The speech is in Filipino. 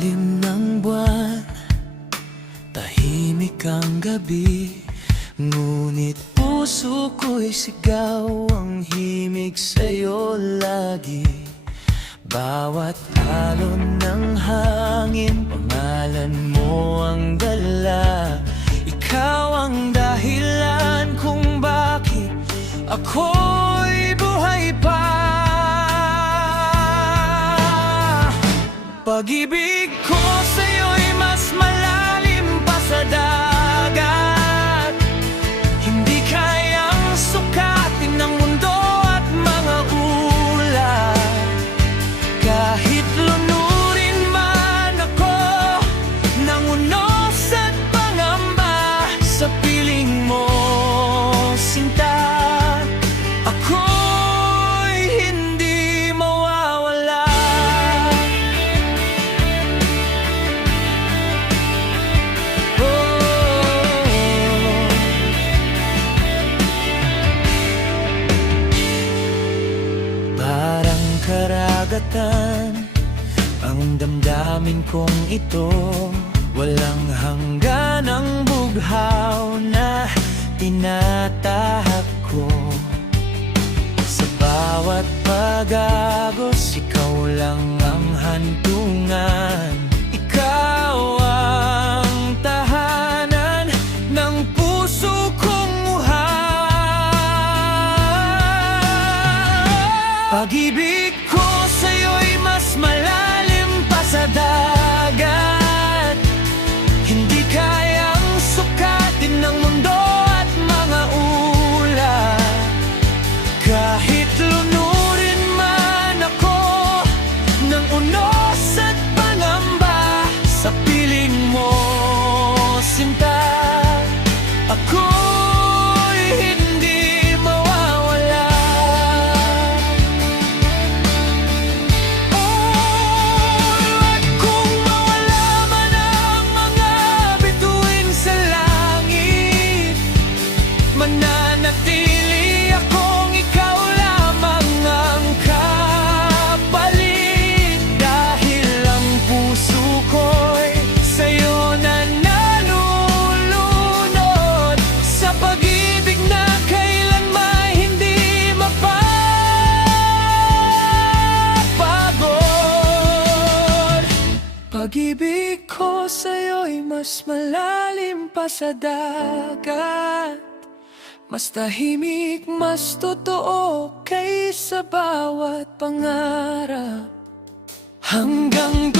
ilalim ng buwan, tahimik ang gabi, ngunit puso ko'y sigaw ang himig sa'yo lagi. Bawat alon ng hangin, pangalan mo ang dala. Ikaw ang dahilan kung bakit ako'y buhay pa. Pag-ibig ko sa'yo'y mas malalim pa sa dagat. Hindi kayang sukatin ng mundo at mga ulap. Kahit lunurin man ako ng unos at pangamba, sa piling mo, sinta, ako'y hindi mawawala. Parang karagatan ang damdamin kong ito, walang hangganang bughaw na tinatahak ko. Sa bawat pag-agos, ikaw lang ang hantungan. Ikaw ang tahanan ng puso kong muha. Pag-ibig ko sa'yo'y mas malalim pa sa dagat. Hindi kayang sukatin ng mundo at mga ulap. Kahit lunurin man ako ng unos at pangamba, sa piling mo, sinta, ako'y hindi mawawala. At kung mawala man ang mga bituin sa langit, mananatili akong ikaw lamang ang kapalit. Dahil ang puso ko'y sa'yo na nalulunod, sa pag-ibig na kailanman hindi mapapagod. Pag-ibig ko sa'yo'y mas malalim pa sa dagat. Mas tahimik, mas totoo kaysa bawat pangarap. Hanggang